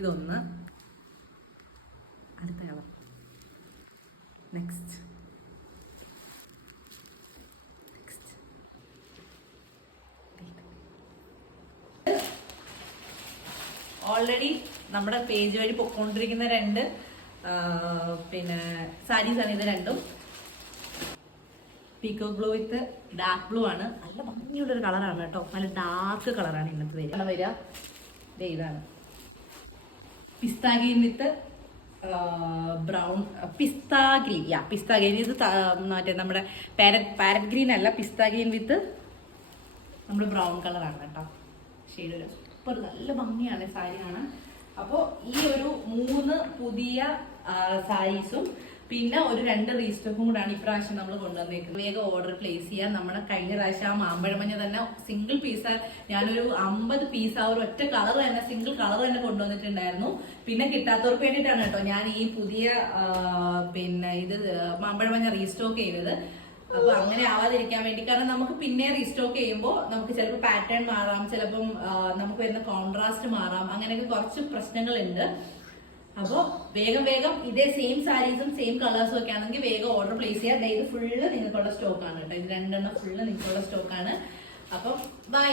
ഇതൊന്ന്. അടുത്ത colour. Next. Already നമ്മുടെ പേജ് വഴി പൊക്കോണ്ടിരിക്കുന്ന 2 പിന്നെ സാരീസാണ്. ഇത് രണ്ടും പീക്കോ ബ്ലൂ വിത്ത് ഡാർക്ക് ബ്ലൂ ആണ്. നല്ല ഭംഗിയുള്ളൊരു കളറാണ് കേട്ടോ. നല്ല ഡാർക്ക് കളറാണ് ഇന്നത്തെ വരിക. ഇതാണ് pista green with brown. Pista green. Pista green. ഇത് മറ്റേ നമ്മുടെ പാരറ്റ് ഗ്രീൻ അല്ല, പിസ്താ ഗ്രീൻ വിത്ത് നമ്മുടെ ബ്രൗൺ കളറാണ് കേട്ടോ. ഷെയ്ഡ് സൂപ്പർ, നല്ല ഭംഗിയാണ് സാരി കാണാൻ. അപ്പോൾ ഈ ഒരു 3 പുതിയ സാരീസും പിന്നെ ഒരു 2 റീസ്റ്റോക്കും കൂടാണ് ഇപ്രാവശ്യം നമ്മൾ കൊണ്ടുവന്നേക്കുന്നത്. വേഗം ഓർഡർ പ്ലേസ് ചെയ്യാം. നമ്മുടെ കഴിഞ്ഞ പ്രാവശ്യം ആ മാമ്പഴമഞ്ഞ തന്നെ സിംഗിൾ പീസ് ഞാനൊരു 50 പീസ് ആ ഒരു ഒറ്റ കളർ തന്നെ, സിംഗിൾ കളർ തന്നെ കൊണ്ടുവന്നിട്ടുണ്ടായിരുന്നു. പിന്നെ കിട്ടാത്തവർക്ക് വേണ്ടിയിട്ടാണ് കേട്ടോ ഞാൻ ഈ പുതിയ പിന്നെ ഇത് മാമ്പഴമഞ്ഞ റീസ്റ്റോക്ക് ചെയ്തത്. അപ്പൊ അങ്ങനെ ആവാതിരിക്കാൻ വേണ്ടി, കാരണം നമുക്ക് പിന്നെ റീസ്റ്റോക്ക് ചെയ്യുമ്പോൾ നമുക്ക് ചിലപ്പോൾ പാറ്റേൺ മാറാം, ചിലപ്പം നമുക്ക് വരുന്ന കോൺട്രാസ്റ്റ് മാറാം, അങ്ങനെയൊക്കെ കുറച്ച് പ്രശ്നങ്ങളുണ്ട്. അപ്പോൾ വേഗം ഇതേ സെയിം സാരീസും സെയിം കളേഴ്സും ഒക്കെ ആണെങ്കിൽ വേഗം ഓർഡർ പ്ലേസ് ചെയ്യുക. ഇത് ഫുള്ള് നിങ്ങൾക്കുള്ള സ്റ്റോക്കാണ് കേട്ടോ. ഇത് 2 ഫുള്ള് നിങ്ങൾക്കുള്ള സ്റ്റോക്കാണ്. അപ്പം ബൈ.